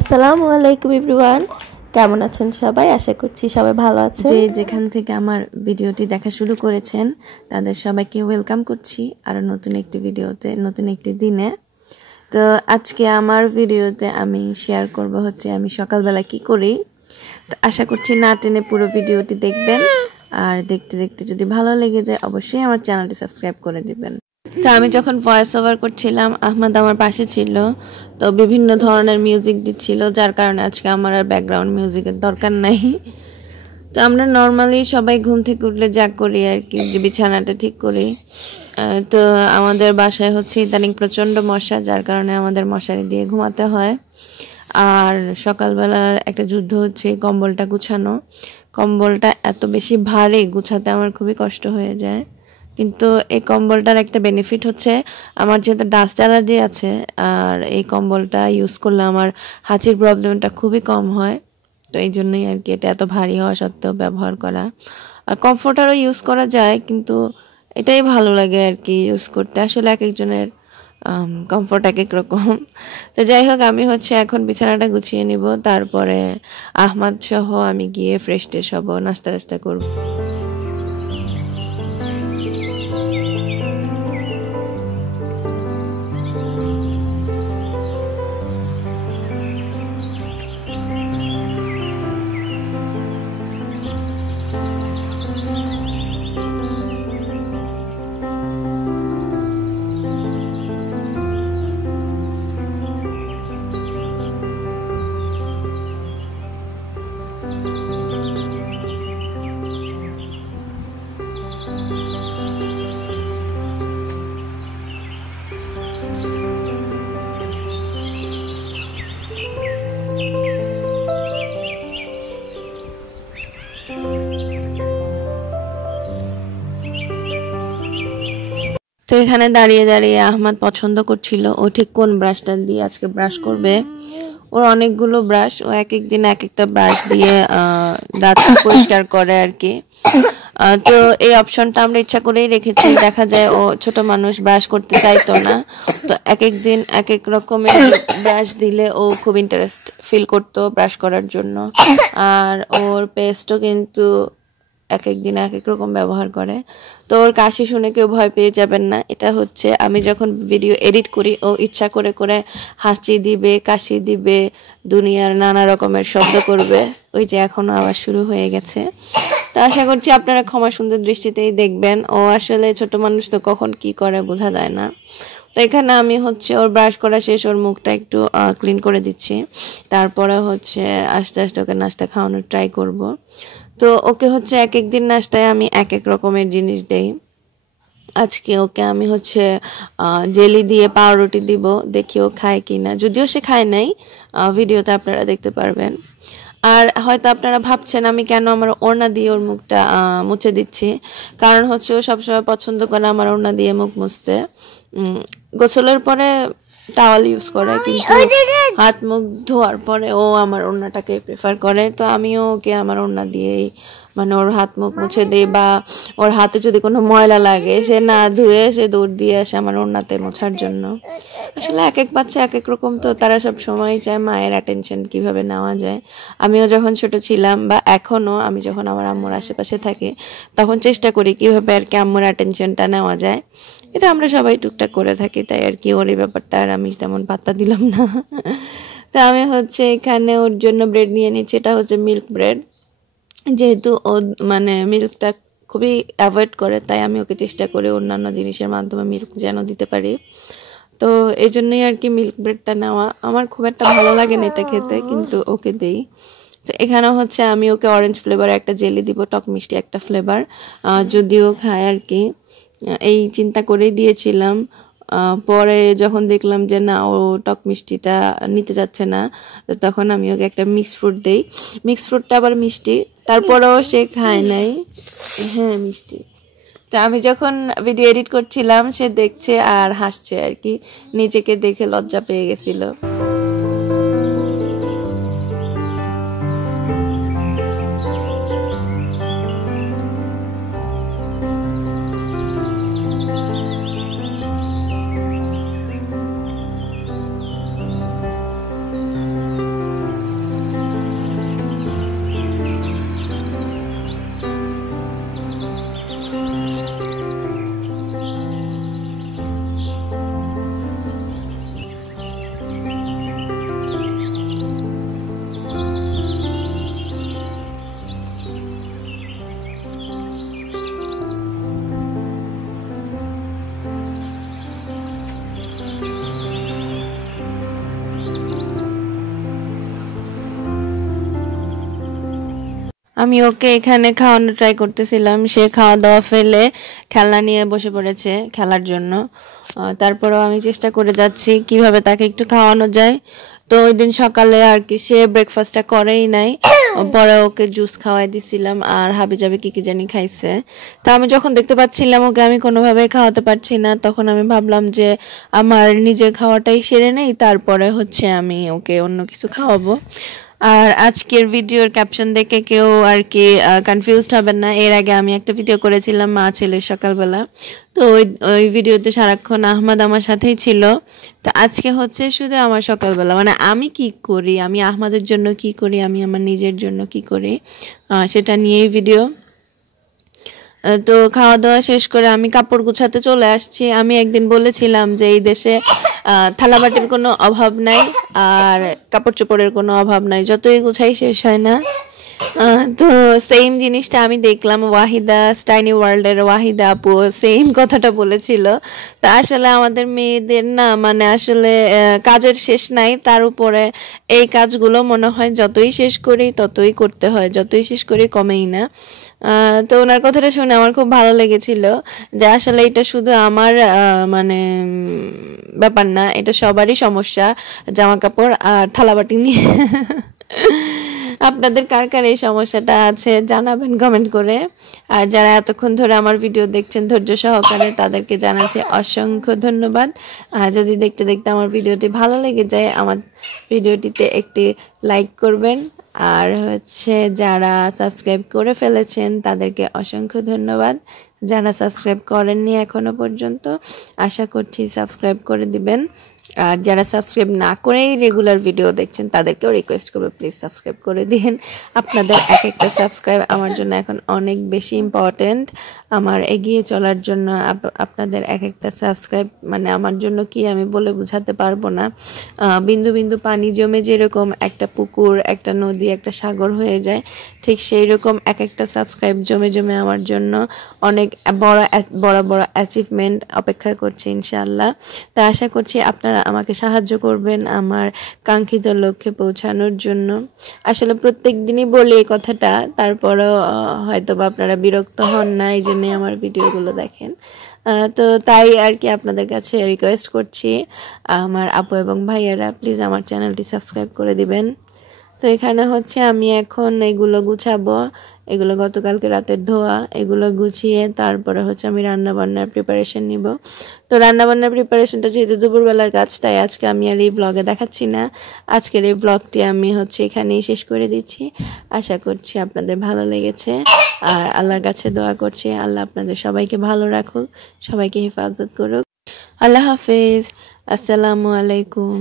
আসসালামু আলাইকুম এভরিওয়ান, কেমন আছেন সবাই? আশা করছি সবাই ভালো আছেন। যে যেখান থেকে আমার ভিডিওটি দেখা শুরু করেছেন তাদের সবাইকে ওয়েলকাম করছি আর নতুন একটি ভিডিওতে, নতুন একটি দিনে। তো আজকে আমার ভিডিওতে আমি শেয়ার করব হচ্ছে আমি সকালবেলা কি করি। তো আশা করছি না টেনে পুরো ভিডিওটি দেখবেন, আর দেখতে দেখতে যদি ভালো লেগে যায় অবশ্যই আমার চ্যানেলটি সাবস্ক্রাইব করে দিবেন। তো আমি যখন ভয়েস ওভার করছিলাম আহমদ আমার পাশে ছিল, তো বিভিন্ন ধরনের মিউজিক দিচ্ছিল, যার কারণে আজকে আমার আর ব্যাকগ্রাউন্ড মিউজিকের দরকার নাই। তো আমরা নর্মালি সবাই ঘুম থেকে উঠলে যা করি আর কি, যে বিছানাটা ঠিক করি। তো আমাদের বাসায় হচ্ছে ইদানিং প্রচণ্ড মশা, যার কারণে আমাদের মশারি দিয়ে ঘুমাতে হয়। আর সকালবেলার একটা যুদ্ধ হচ্ছে কম্বলটা গুছানো। কম্বলটা এত বেশি ভারী, গুছাতে আমার খুবই কষ্ট হয়ে যায়। কিন্তু এই কম্বলটার একটা বেনিফিট হচ্ছে আমার যেহেতু ডাস্ট অ্যালার্জি আছে, আর এই কম্বলটা ইউজ করলে আমার হাঁচির প্রবলেমটা খুবই কম হয়। তো এই জন্যই আর কি এটা এত ভারী হওয়া সত্ত্বেও ব্যবহার করা। আর কমফোর্টারও ইউজ করা যায়, কিন্তু এটাই ভালো লাগে আর কি ইউজ করতে। আসলে এক একজনের কমফোর্ট এক এক রকম। তো যাই হোক, আমি হচ্ছে এখন বিছানাটা গুছিয়ে নিব, তারপরে আহমদ সহ আমি গিয়ে ফ্রেশ ট্রেশ হব, নাস্তা টাস্তা করবো। তো এখানে দাঁড়িয়ে দাঁড়িয়ে আহমদ পছন্দ করছিল ও ঠিক কোন ব্রাশটা দিয়ে আজকে ব্রাশ করবে। ওর অনেকগুলো ব্রাশ, ও এক এক দিন এক একটা ব্রাশ দিয়ে দাঁত পরিষ্কার করে আর কি। তো এই অপশনটা আমরা ইচ্ছা করেই রেখেছি। দেখা যায় ও ছোট মানুষ, ব্রাশ করতে চাইতো না, তো এক এক দিন এক এক রকমের ব্রাশ দিলে ও খুব ইন্টারেস্ট ফিল করতো ব্রাশ করার জন্য। আর ওর পেস্টও কিন্তু এক এক দিন এক এক রকম ব্যবহার করে। তো ওর কাশি শুনে কেউ ভয় পেয়ে যাবেন না, এটা হচ্ছে আমি যখন ভিডিও এডিট করি ও ইচ্ছা করে করে হাসি দিবে, কাশি দিবে, দুনিয়ার নানা রকমের শব্দ করবে। ওই যে এখনো আবার শুরু হয়ে গেছে। তো আশা করছি আপনারা ক্ষমা সুন্দর দৃষ্টিতেই দেখবেন। ও আসলে ছোট মানুষ, তো কখন কি করে বোঝা যায় না। তো এখানে আমি হচ্ছে ওর ব্রাশ করা শেষ, ওর মুখটা একটু ক্লিন করে দিচ্ছি, তারপরে হচ্ছে আস্তে আস্তে ওকে নাস্তা খাওয়ানোর ট্রাই করব। তো ওকে হচ্ছে এক এক দিন নাস্তায় আমি এক এক রকমের জিনিস দেই। আজকে ওকে আমি হচ্ছে জেলি দিয়ে পাউরুটি দিব, দেখি ও খায় কি না। যদিও সে খায় নাই, ভিডিওতে আপনারা দেখতে পারবেন। আর হয়তো আপনারা ভাবছেন আমি কেন আমার ওড়না দিয়ে ওর মুখটা মুছে দিচ্ছি। কারণ হচ্ছে ও সবসময় পছন্দ করে আমার ওড়না দিয়ে মুখ মুছতে। গোসলের পরে টাওয়াল ইউজ করে, কিন্তু হাত মুখ ধোয়ার পরে ও আমার ওড়নাটাকে প্রেফার করে। তো আমিও ওকে আমার ওড়না দিয়েই মানে ওর হাত মুখ মুছে দিই, বা ওর হাতে যদি কোনো ময়লা লাগে সে না ধুয়ে সে দৌড় দিয়ে আসে আমার ওড়নাতে মোছার জন্য। আসলে এক এক বাচ্চা এক এক রকম, তো তারা সব সময় চায় মায়ের অ্যাটেনশন কিভাবে নেওয়া যায়। আমিও যখন ছোট ছিলাম বা এখনও আমি যখন আমার আম্মুর আশেপাশে থাকি তখন চেষ্টা করি কিভাবে আর কি আম্মুর অ্যাটেনশনটা নেওয়া যায়। এটা আমরা সবাই টুকটাক করে থাকি, তাই আর কি ওর এই ব্যাপারটা আর আমি তেমন পাত্তা দিলাম না। তো আমি হচ্ছে এখানে ওর জন্য ব্রেড নিয়ে নিচ্ছি, এটা হচ্ছে মিল্ক ব্রেড। যেহেতু ও মানে মিল্কটা খুবই অ্যাভয়েড করে, তাই আমি ওকে চেষ্টা করি অন্যান্য জিনিসের মাধ্যমে মিল্ক যেন দিতে পারি। তো এই জন্যই আর কি মিল্ক ব্রেডটা নেওয়া। আমার খুব একটা ভালো লাগে না এটা খেতে, কিন্তু ওকে দেই। তো এখানে হচ্ছে আমি ওকে অরেঞ্জ ফ্লেভারের একটা জেলি দিব, টক মিষ্টি একটা ফ্লেভার, যদিও খায় আর কি। এই চিন্তা করেই দিয়েছিলাম। পরে যখন দেখলাম যে না, ও টক মিষ্টিটা নিতে যাচ্ছে না, তখন আমি ওকে একটা মিক্সড ফ্রুট দেই। মিক্সড ফ্রুটটা আবার মিষ্টি, তারপরেও সে খায় নাই। হ্যাঁ মিষ্টি। তো আমি যখন ভিডিও এডিট করছিলাম সে দেখছে আর হাসছে আর কি, নিজেকে দেখে লজ্জা পেয়ে গেছিল। আমি ওকে এখানে খাওয়ানো ট্রাই করতেছিলাম, সে খাওয়া দাওয়া ফেলে খেলনা নিয়ে বসে পড়েছে খেলার জন্য। তারপরেও আমি চেষ্টা করে যাচ্ছি কিভাবে তাকে একটু খাওয়ানো যায়। তো ওই দিন সকালে আর কি সে ব্রেকফাস্টটা করেই নাই, পরে ওকে জুস খাওয়াই দিছিলাম আর হাবি জাবি কি কি জানি খাইছে। তা আমি যখন দেখতে পাচ্ছিলাম ওকে আমি কোনোভাবেই খাওয়াতে পারছি না, তখন আমি ভাবলাম যে আমার নিজের খাওয়াটাই সেরে নেই, তারপরে হচ্ছে আমি ওকে অন্য কিছু খাওয়াবো। আর আজকের ভিডিওর ক্যাপশন দেখে কেউ আর কি কনফিউজড হবেন না। এর আগে আমি একটা ভিডিও করেছিলাম মা ছেলের সকালবেলা, তো ওই ভিডিওতে সারাক্ষণ আহমদ আমার সাথেই ছিল। তো আজকে হচ্ছে শুধু আমার সকালবেলা, মানে আমি কি করি, আমি আহমদের জন্য কি করি, আমি আমার নিজের জন্য কি করি, সেটা নিয়েই ভিডিও। তো খাওয়া দাওয়া শেষ করে আমি কাপড় গুছাতে চলে আসছি। আমি একদিন বলেছিলাম যে এই দেশে থালাবাটির কোনো অভাব নাই আর কাপড় চোপড়ের কোনো অভাব নাই, যতই গুছাই শেষ হয় না। তো সেম জিনিসটা আমি দেখলাম ওয়াহিদা স্টাইনি ওয়ার্ল্ডের ওয়াহিদা আপু সেম কথাটা বলেছিল। তা আসলে আমাদের মেয়েদের না মানে আসলে কাজের শেষ নাই, তার উপরে এই কাজগুলো মনে হয় যতই শেষ করি ততই করতে হয়, যতই শেষ করি কমেই না। তো ওনার কথাটা শুনে আমার খুব ভালো লেগেছিল যে আসলে এটা শুধু আমার মানে ব্যাপার না, এটা সবারই সমস্যা জামা কাপড় আর থালাবাটি নিয়ে। আপনাদের কার কার এই সমস্যাটা আছে জানাবেন কমেন্ট করে। আর যারা এতক্ষণ ধরে আমার ভিডিও দেখছেন ধৈর্য সহকারে তাদেরকে জানাচ্ছি অসংখ্য ধন্যবাদ। যদি দেখতে দেখতে আমার ভিডিওটি ভালো লেগে যায় আমার ভিডিওটিতে একটি লাইক করবেন। আর হচ্ছে যারা সাবস্ক্রাইব করে ফেলেছেন তাদেরকে অসংখ্য ধন্যবাদ। যারা সাবস্ক্রাইব করেননি এখনো পর্যন্ত আশা করছি সাবস্ক্রাইব করে দিবেন। আর যারা সাবস্ক্রাইব না করেই রেগুলার ভিডিও দেখছেন তাদেরকেও রিকোয়েস্ট করবো প্লিজ সাবস্ক্রাইব করে দিন। আপনাদের এক একটা সাবস্ক্রাইব আমার জন্য এখন অনেক বেশি ইম্পর্টেন্ট। আমার এগিয়ে চলার জন্য আপনাদের এক একটা সাবস্ক্রাইব মানে আমার জন্য কি আমি বলে বোঝাতে পারবো না। বিন্দু বিন্দু পানি জমে যেরকম একটা পুকুর, একটা নদী, একটা সাগর হয়ে যায়, ঠিক সেই রকম এক একটা সাবস্ক্রাইব জমে জমে আমার জন্য অনেক বড় বড় বড় অ্যাচিভমেন্ট অপেক্ষা করছে ইনশাআল্লাহ। তা আশা করছি আপনারা আমাকে সাহায্য করবেন আমার কাঙ্ক্ষিত লক্ষ্যে পৌঁছানোর জন্য। আসলে প্রত্যেক দিনই বলি এই কথাটা, তারপরও হয়তো বা আপনারা বিরক্ত হন না, এই জন্যই আমার ভিডিওগুলো দেখেন। তো তাই আর কি আপনাদের কাছে রিকোয়েস্ট করছি আমার আপু এবং ভাইয়ারা প্লিজ আমার চ্যানেলটি সাবস্ক্রাইব করে দিবেন। তো এখানে হচ্ছে আমি এখন এগুলো গুছাবো, এগুলো গতকালকে রাতের ধোয়া, এগুলো গুছিয়ে তারপরে হচ্ছে আমি রান্নাবান্নার প্রিপারেশন নিব। তো রান্নাবান্নার প্রিপারেশনটা যেহেতু দুপুরবেলার কাজ তাই আজকে আমি আর এই ব্লগে দেখাচ্ছি না। আজকের এই ব্লগটি আমি হচ্ছে এখানেই শেষ করে দিচ্ছি। আশা করছি আপনাদের ভালো লেগেছে আর আল্লাহর কাছে দোয়া করছি আল্লাহ আপনাদের সবাইকে ভালো রাখুক, সবাইকে হেফাজত করুক। আল্লাহ হাফেজ, আসসালামু আলাইকুম।